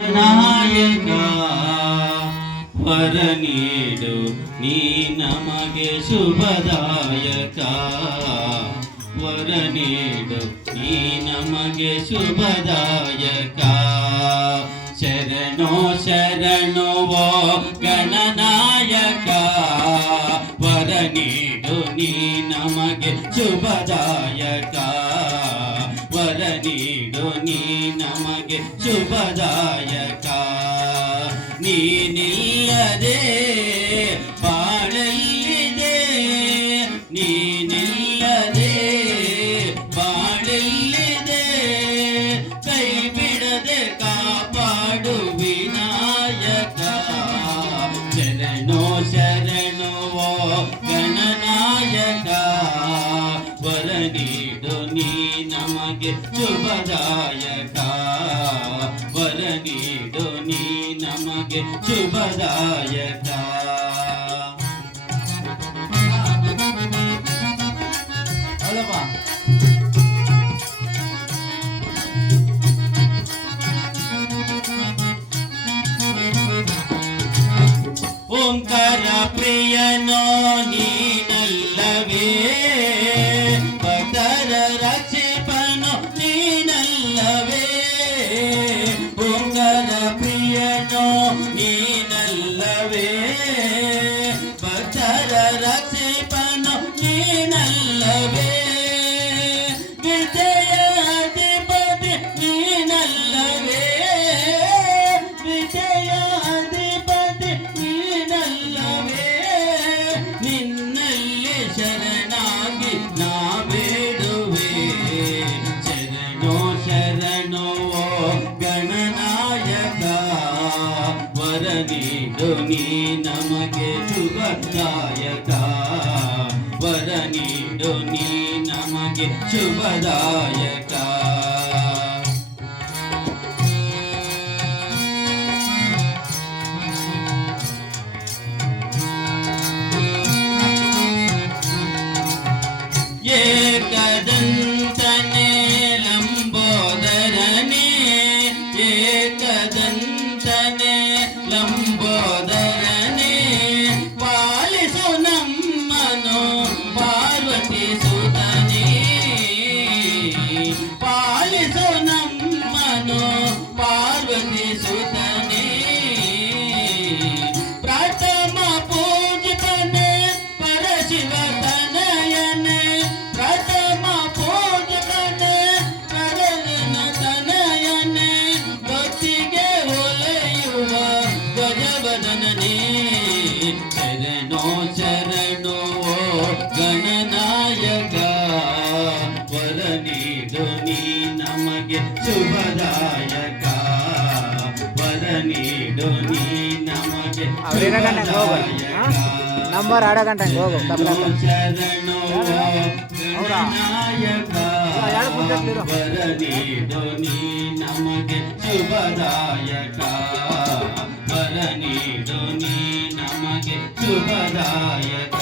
ನಾಯಕ ವರ ನೀಡು ನೀ ನಮಗೆ ಶುಭದಾಯಕ ವರ ನೀಡು ನೀ ನಮಗೆ ಶುಭದಾಯಕ ಶರಣೋ ಶರಣೋ ಗಣನಾಯಕ ವರ ನೀಡು ನೀ ನಮಗೆ ಶುಭದಾಯಕ ವರ ನೀಡು ನೀ ನಮಗೆ ಶುಭದಾಯಕ ನೀನಿಲ್ಲದೆ ಬಾಳಲ್ಲಿದೆ ನೀನಿಲ್ಲದೆ ಬಾಳಲ್ಲಿದೆ ಕೈ ಬಿಡದೆ ಕಾಪಾಡು ವಿನಾಯಕ ಶರಣೋ ಶರಣೋ ಗಣನಾಯಕ ವರ ನೀಡು ನೀ ನಮಗೆ ಶುಭದಾಯಕ ವರ ನೀಡು ನೀ ನಮಗೆ ಶುಭದಾಯಕ ಓಂಕಾರ ಪ್ರಿಯನೋ ನೀನಲ್ಲವೇ ಭಕ್ತರ ರಕ್ಷಿಪನೋ ನೀನಲ್ಲವೇ ಓಂಕಾರ ಪ್ರಿಯನೋ ನೀನಲ್ಲವೇ ಭಕ್ತರ ರಕ್ಷಿಪನೋ ನೀನಲ್ಲವೇ ವಿಜಯ ಅಧಿಪತಿ ನೀನಲ್ಲವೇ ವಿಜಯ ಅಧಿಪತಿ ನೀನಲ್ಲವೇ ನಿನ್ನಲ್ಲಿ ಶರಣಾಗಿ ನಾ ಬೇಡುವೆ ಶರಣೋ ಶರಣೋ ಗಣನಾಯಕ ವರ ನೀಡು ನೀ ನಮಗೆ ಶುಭದಾಯಕ ವರ ನೀಡು ನೀ ನಮಗೆ ಶುಭದಾಯಕ ಏಕದಂತನೇ ಲಂಬೋದರನೇ ಏಕದಂತನೇ ಲಂಬೋದರನೇ ಪಾಲಿಸು ನಮ್ಮನು ಪಾರ್ವತಿ ಸುತನೇ ಪಾಲಿಸು ನಮ್ಮನು ಪಾರ್ವತಿ ಸುತನೇ ಪ್ರಥಮ ಪೂಜಿತನೇ ಪರಶಿವ ತನಯನೇ ಪ್ರಥಮ ಪೂಜಕನೇ ಕರನ ತನಯನೇ ಭಕ್ತಿಗೆ ಒಲೆಯುವ ಗಜವದನನೇ ಶರಣೋ ಶರಣೋ ಗಣನಾಯಕ ವರ ನೀಡು ನೀ ನಮಗೆ ಶುಭದಾಯಕ ವರ ನೀಡು ನೀ ನಮಗೆ ನಂಬರ್ ಆಡಗಂಟೆ ಹೋಗು ಶರಣೋ ಗಣನಾಯಕ ವರ ನೀಡು ನೀ ನಮಗೆ ಶುಭದಾಯಕ ವರ ನೀಡು ನೀ ನಮಗೆ ಶುಭದಾಯಕ